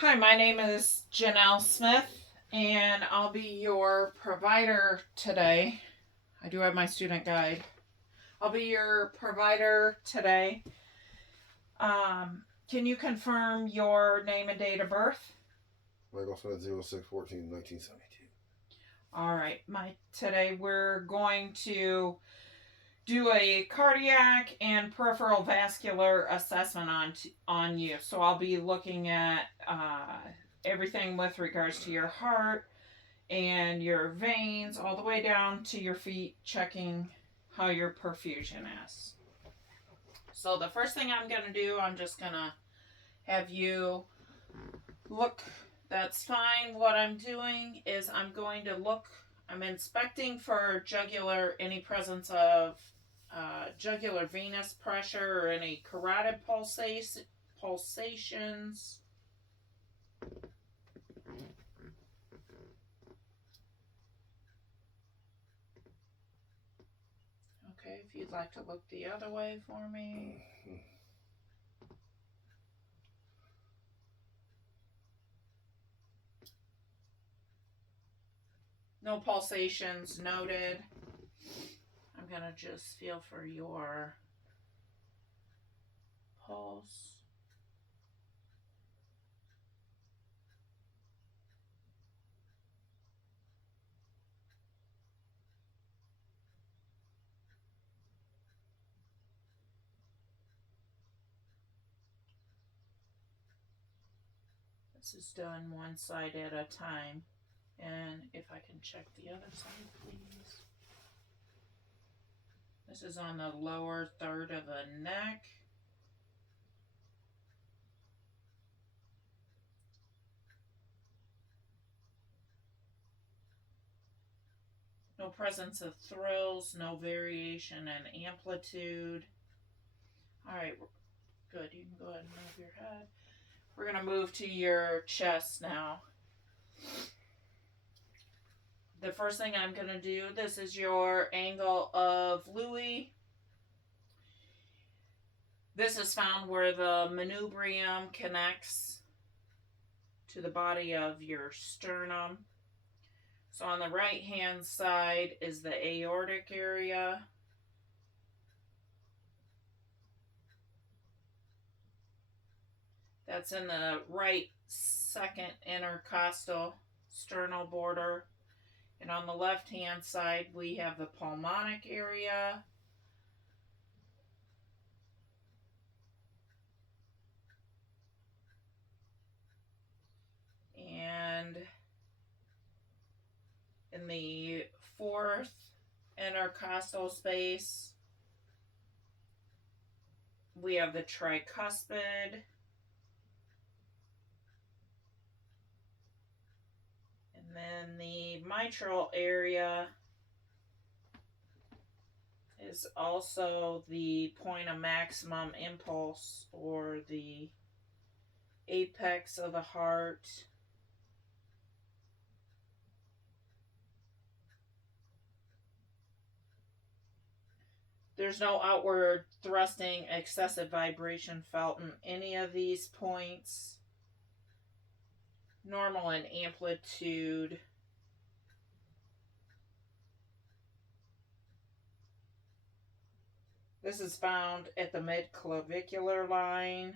Hi, my name is Janelle Smith, and I'll be your provider today. I do have my student guide. I'll be your provider today. Can you confirm your name and date of birth? Michael Smith, 0614 1972. All right, today we're going to do a cardiac and peripheral vascular assessment on you. So I'll be looking at everything with regards to your heart and your veins all the way down to your feet, checking how your perfusion is. So the first thing I'm going to do, I'm just going to have you look. That's fine. What I'm doing is I'm going to look, I'm inspecting for jugular, any presence of jugular venous pressure or any carotid pulsations. Okay, if you'd like to look the other way for me. No pulsations noted. I'm going to just feel for your pulse. This is done one side at a time. And if I can check the other side, please. This is on the lower third of the neck. No presence of thrills, no variation in amplitude. All right, good. You can go ahead and move your head. We're going to move to your chest now. The first thing I'm going to do, this is your angle of Louis. This is found where the manubrium connects to the body of your sternum. So on the right hand side is the aortic area. That's in the right second intercostal sternal border. And on the left hand side, we have the pulmonic area. And in the fourth intercostal space, we have the tricuspid. And then the mitral area is also the point of maximum impulse, or the apex of the heart. There's no outward thrusting, excessive vibration felt in any of these points. Normal in amplitude. This is found at the mid-clavicular line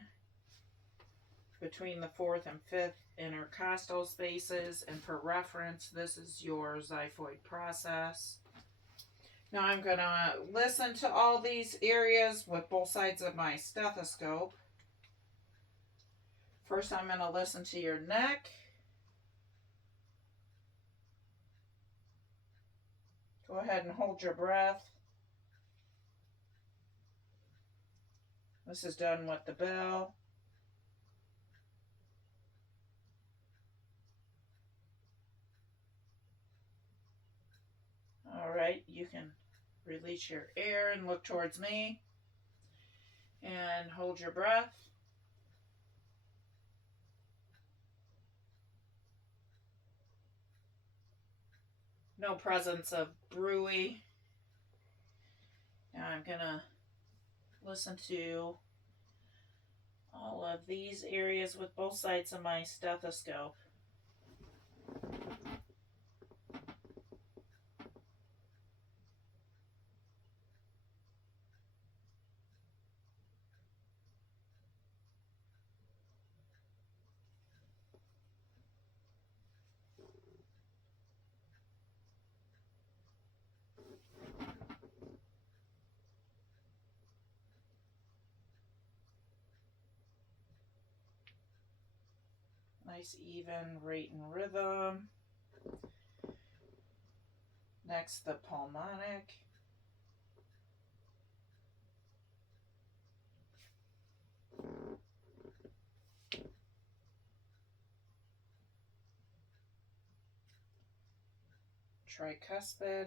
between the fourth and fifth intercostal spaces. And for reference, this is your xiphoid process. Now I'm going to listen to all these areas with both sides of my stethoscope. First, I'm going to listen to your neck. Go ahead and hold your breath. This is done with the bell. All right, you can release your air and look towards me and hold your breath. No presence of bruit. Now I'm going to listen to all of these areas with both sides of my stethoscope. Nice even rate and rhythm. Next, the pulmonic. Tricuspid.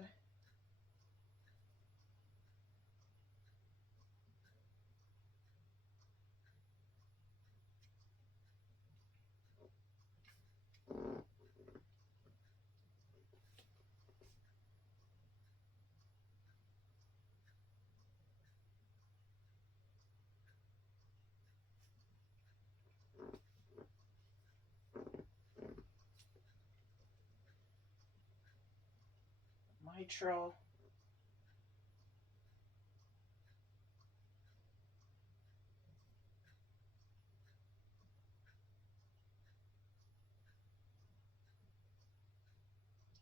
Mitral.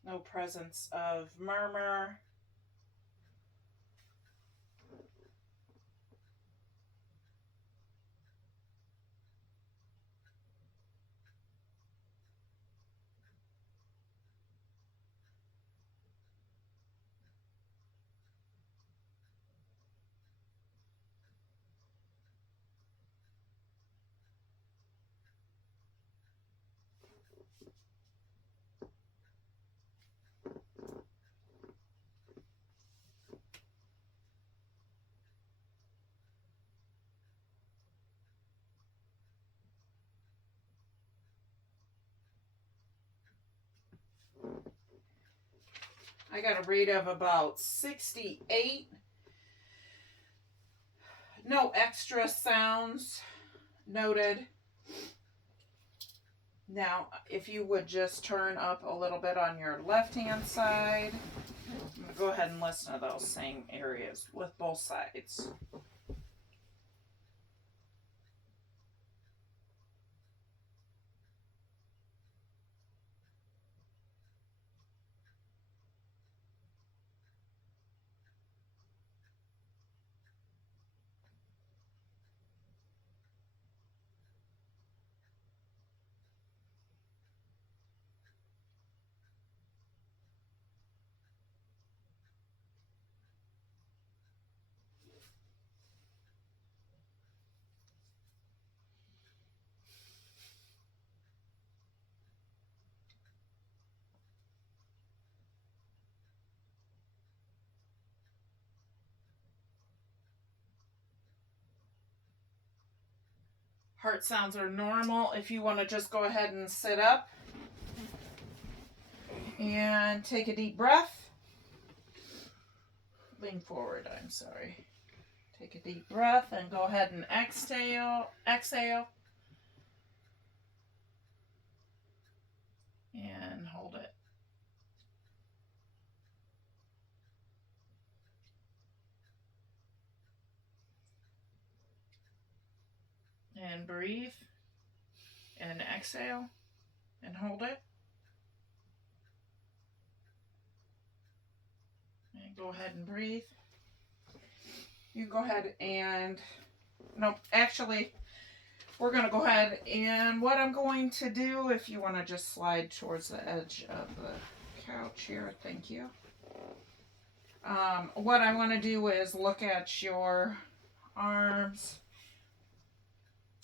No presence of murmur. I got a rate of about 68. No extra sounds noted. Now, if you would just turn up a little bit on your left-hand side, I'm going to go ahead and listen to those same areas with both sides. Heart sounds are normal. If you want to just go ahead and sit up and take a deep breath. Lean forward, I'm sorry. Take a deep breath and go ahead and exhale. Exhale. And hold it. And breathe. And exhale. And hold it. And go ahead and breathe. You go ahead and, no, actually, we're going to go ahead and what I'm going to do, if you want to just slide towards the edge of the couch here, thank you. What I want to do is look at your arms.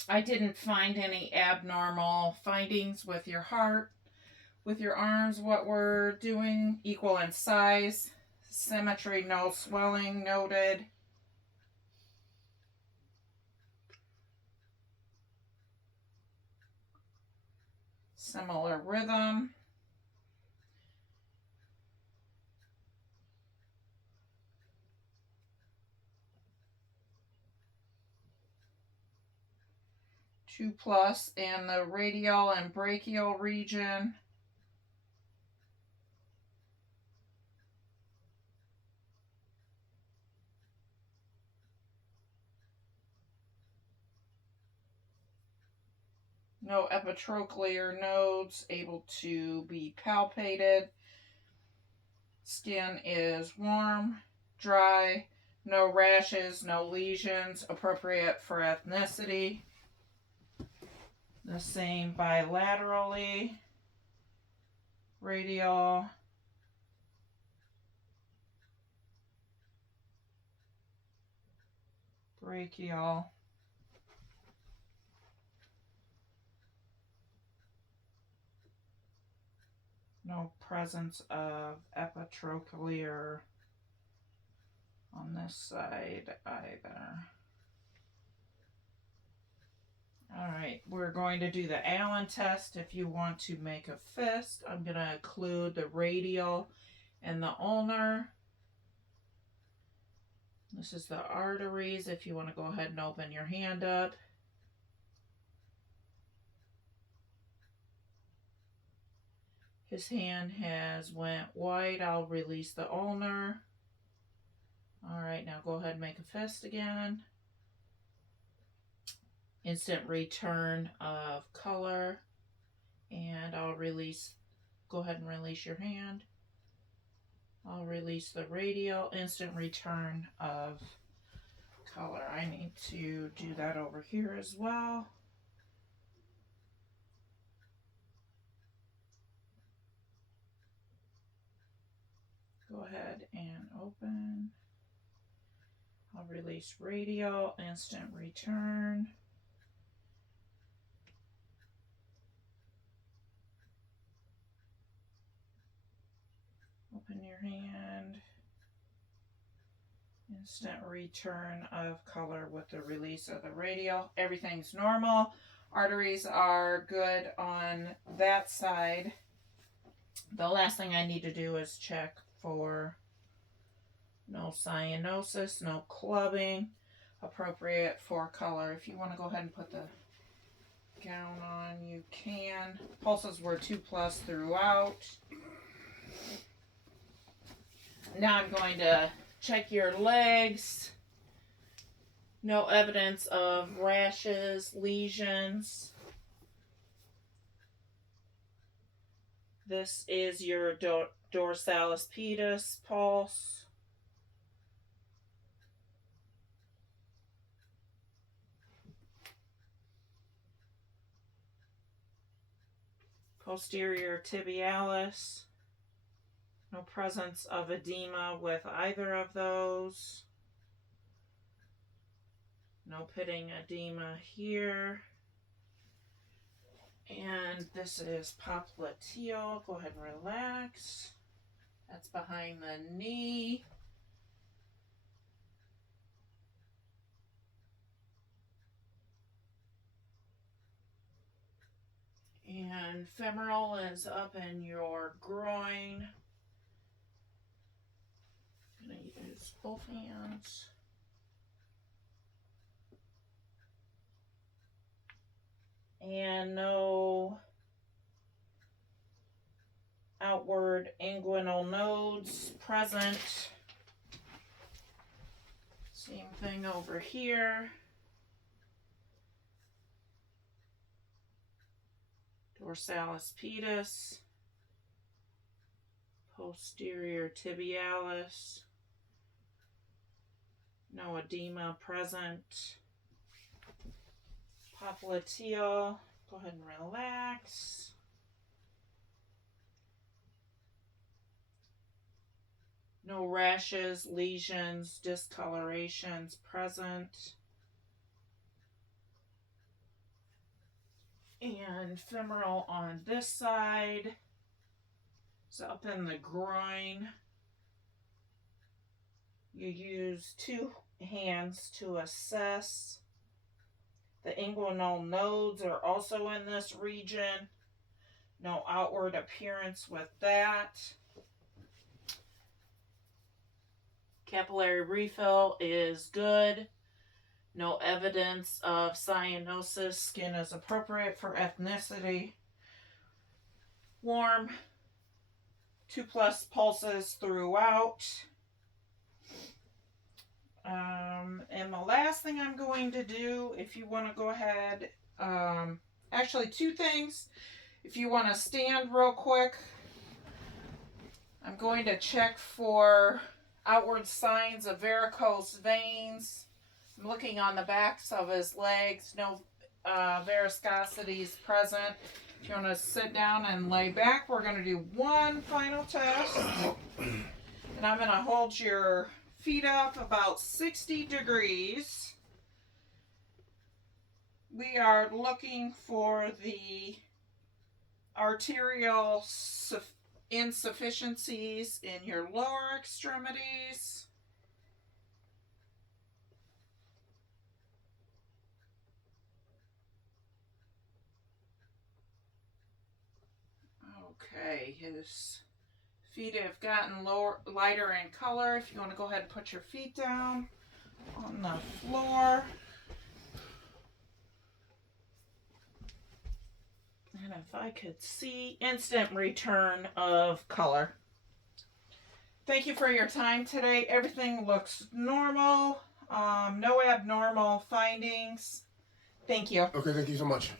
I didn't find any abnormal findings with your heart. With your arms, what we're doing, equal in size. Symmetry, no swelling noted. Similar rhythm. 2+ in the radial and brachial region. No epitrochlear nodes able to be palpated. Skin is warm, dry, no rashes, no lesions, appropriate for ethnicity. The same bilaterally, radial, brachial. No presence of epitrochlear on this side either. Alright, we're going to do the Allen test. If you want to make a fist, I'm going to include the radial and the ulnar. This is the arteries if you want to go ahead and open your hand up. His hand has went wide. I'll release the ulnar. Alright, now go ahead and make a fist again. Instant return of color. And I'll release, go ahead and release your hand. I'll release the radial, instant return of color. I need to do that over here as well. Go ahead and open. I'll release radial, instant return. Open your hand. Instant return of color with the release of the radial. Everything's normal. Arteries are good on that side. The last thing I need to do is check for no cyanosis, no clubbing, appropriate for color. If you want to go ahead and put the gown on, you can. Pulses were 2+ throughout. Now I'm going to check your legs. No evidence of rashes, lesions. This is your dorsalis pedis pulse. Posterior tibialis. No presence of edema with either of those. No pitting edema here. And this is popliteal. Go ahead and relax. That's behind the knee. And femoral is up in your groin. I'm going to use both hands. And no outward inguinal nodes present. Same thing over here. Dorsalis pedis. Posterior tibialis. No edema present. Popliteal. Go ahead and relax. No rashes, lesions, discolorations present. And femoral on this side. It's up in the groin. You use 2 hands to assess. The inguinal nodes are also in this region. No outward appearance with that. Capillary refill is good. No evidence of cyanosis. Skin is appropriate for ethnicity. Warm. 2+ pulses throughout. And the last thing I'm going to do, if you want to go ahead, actually 2 things. If you want to stand real quick, I'm going to check for outward signs of varicose veins. I'm looking on the backs of his legs. No varicosities present. If you want to sit down and lay back, we're going to do one final test. And I'm going to hold your feet up about 60 degrees. We are looking for the arterial insufficiencies in your lower extremities. Okay, his feet have gotten lighter in color. If you want to go ahead and put your feet down on the floor. And if I could see, instant return of color. Thank you for your time today. Everything looks normal. No abnormal findings. Thank you. Okay, thank you so much.